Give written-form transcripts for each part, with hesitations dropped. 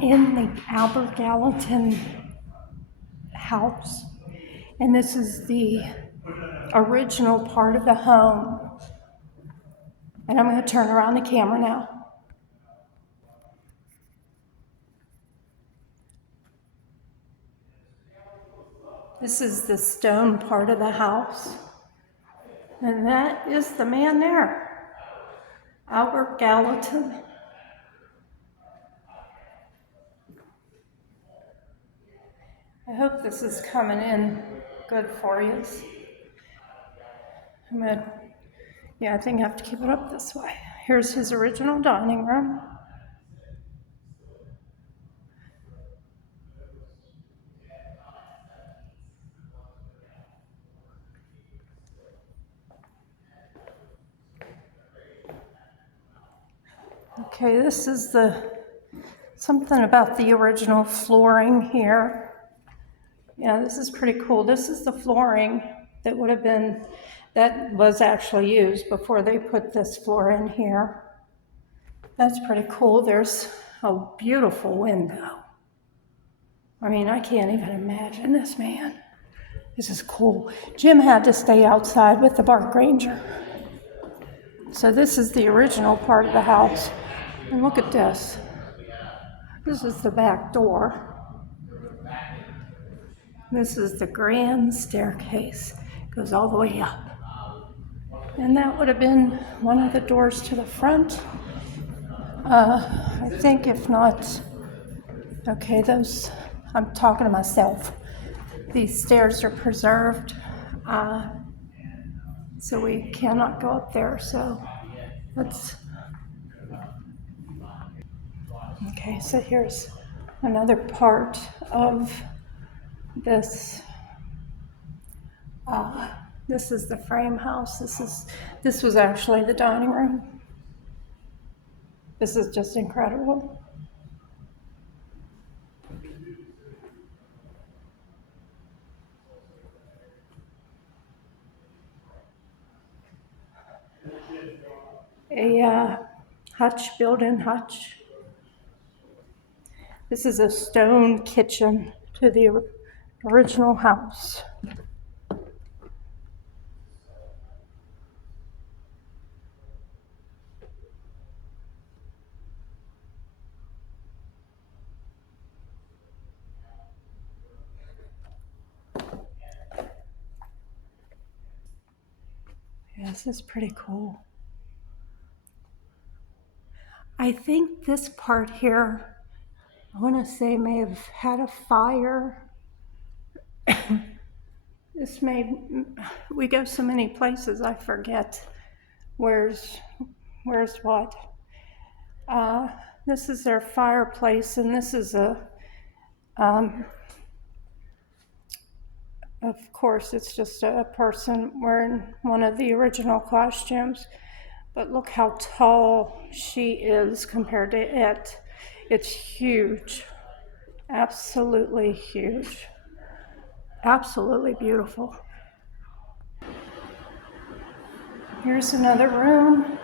In the Albert Gallatin house, and this is the original part of the home. And I'm going to turn around the camera now. This is the stone part of the house, and that is the man there, Albert Gallatin. I hope this is coming in good for you. I think I have to keep it up this way. Here's his original dining room. Okay, this is something about the original flooring here. Yeah, this is pretty cool. This is the flooring that was actually used before they put this floor in here. That's pretty cool. There's a beautiful window. I mean, I can't even imagine this, man. This is cool. Jim had to stay outside with the Park Ranger. So this is the original part of the house. And look at this. This is the back door. This is the grand staircase. It goes all the way up. And that would have been one of the doors to the front. I think if not, okay, I'm talking to myself. These stairs are preserved, so we cannot go up there. So okay, so here's another part of this. This is the frame house. This was actually the dining room. This is just incredible. A built-in hutch. This is a stone kitchen to the original house. Yeah, this is pretty cool. I think this part here, I want to say, may have had a fire. We go so many places, I forget where's what. This is their fireplace, and this is of course, it's just a person wearing one of the original costumes. But look how tall she is compared to it. It's huge. Absolutely huge. Absolutely beautiful. Here's another room.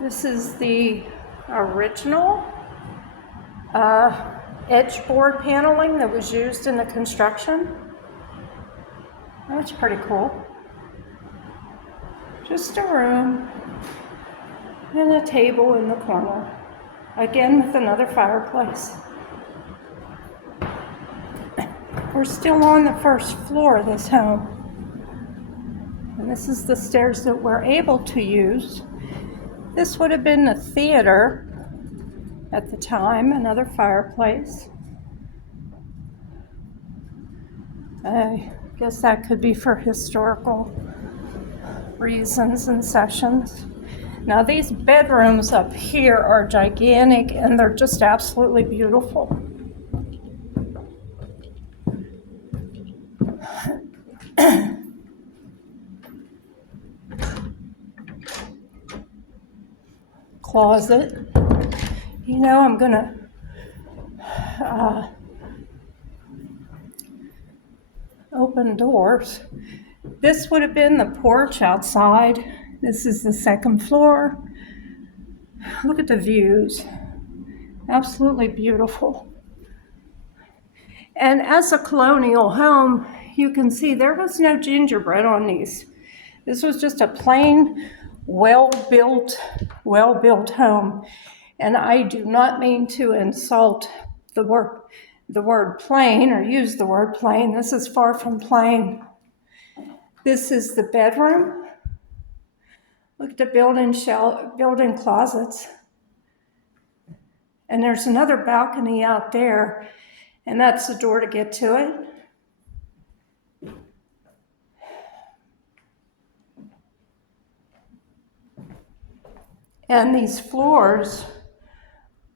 This is the original edge board paneling that was used in the construction. That's pretty cool. Just a room and a table in the corner. Again, with another fireplace. We're still on the first floor of this home. And this is the stairs that we're able to use. This would have been a theater at the time, another fireplace. I guess that could be for historical reasons and sessions. Now these bedrooms up here are gigantic, and they're just absolutely beautiful. Closet. You know, I'm gonna open doors. This would have been the porch outside. This is the second floor. Look at the views. Absolutely beautiful. And as a colonial home, you can see there was no gingerbread on these. This was just a plain, well-built home. And I do not mean to insult the word plain or use the word plain. This is far from plain. This is the bedroom. Look at the built-in closets. And there's another balcony out there, and that's the door to get to it. And these floors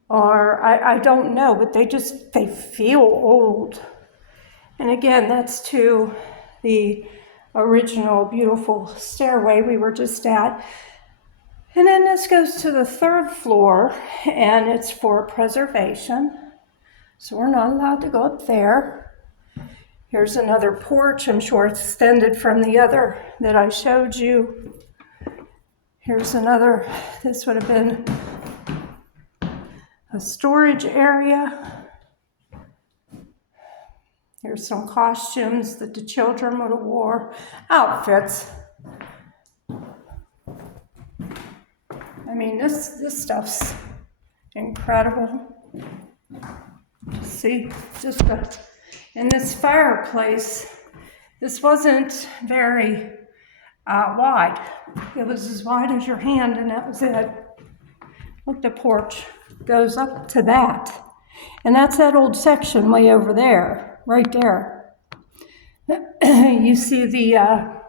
are, I don't know, but they feel old. And again, that's to the original beautiful stairway we were just at. And then this goes to the third floor, and it's for preservation. So we're not allowed to go up there. Here's another porch, I'm sure extended from the other that I showed you. Here's another, this would have been a storage area. Here's some costumes that the children would have wore, outfits. I mean, this stuff's incredible. See, in this fireplace, this wasn't very wide. It was as wide as your hand, and that was it. Look, the porch goes up to that. And that's that old section way over there, right there. You see the, I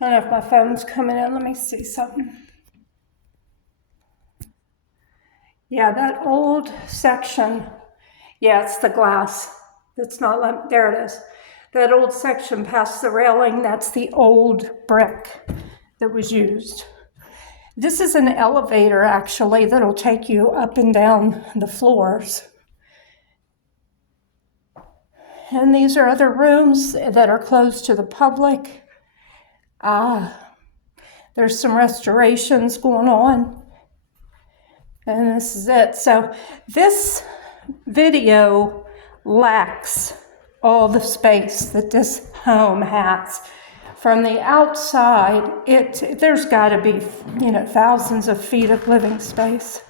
don't know if my phone's coming in. Let me see something. Yeah, that old section, yeah, it's the glass. It's not, there it is. That old section past the railing, that's the old brick that was used. This is an elevator, actually, that'll take you up and down the floors. And these are other rooms that are closed to the public. There's some restorations going on. And this is it. So this video lacks all the space that this home has. From the outside, there's got to be, thousands of feet of living space.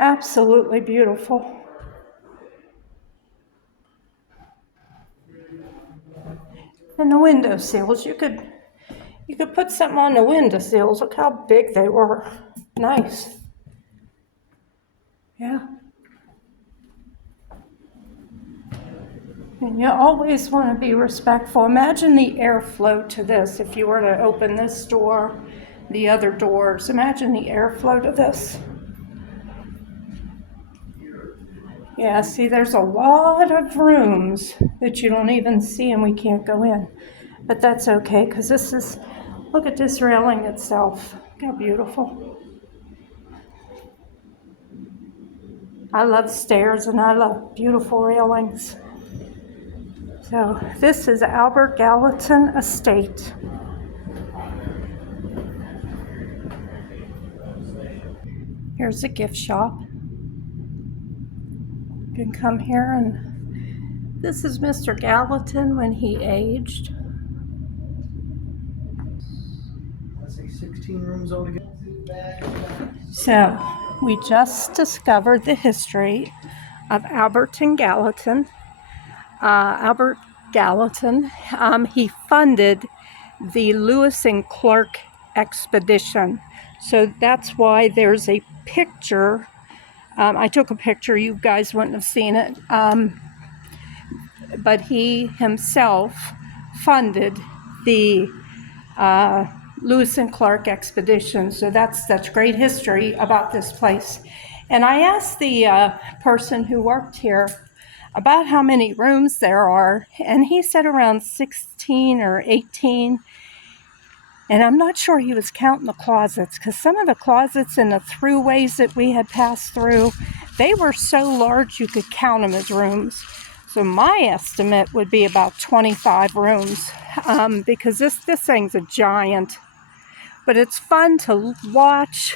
Absolutely beautiful. And the window sills, you could put something on the window sills. Look how big they were. Nice. Yeah. And you always want to be respectful. Imagine the airflow to this. If you were to open this door, the other doors, imagine the airflow to this. Yeah, see, there's a lot of rooms that you don't even see and we can't go in. But that's okay, because look at this railing itself. Look how beautiful. I love stairs and I love beautiful railings. So this is Albert Gallatin Estate. Here's a gift shop. You can come here, and this is Mr. Gallatin when he aged. Let's say 16 rooms altogether. So we just discovered the history of Albert and Gallatin. Albert Gallatin, he funded the Lewis and Clark expedition. So that's why there's a picture. I took a picture, you guys wouldn't have seen it. But he himself funded the Lewis and Clark expedition. So that's great history about this place. And I asked the person who worked here about how many rooms there are, and he said around 16 or 18. And I'm not sure he was counting the closets, because some of the closets in the throughways that we had passed through, they were so large you could count them as rooms. So my estimate would be about 25 rooms, because this thing's a giant. But it's fun to watch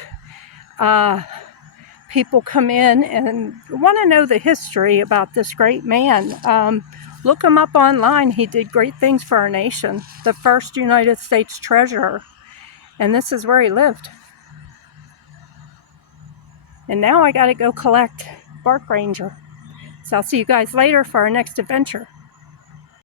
people come in and want to know the history about this great man. Look him up online. He did great things for our nation. The first United States treasurer. And this is where he lived. And now I got to go collect Bark Ranger. So I'll see you guys later for our next adventure.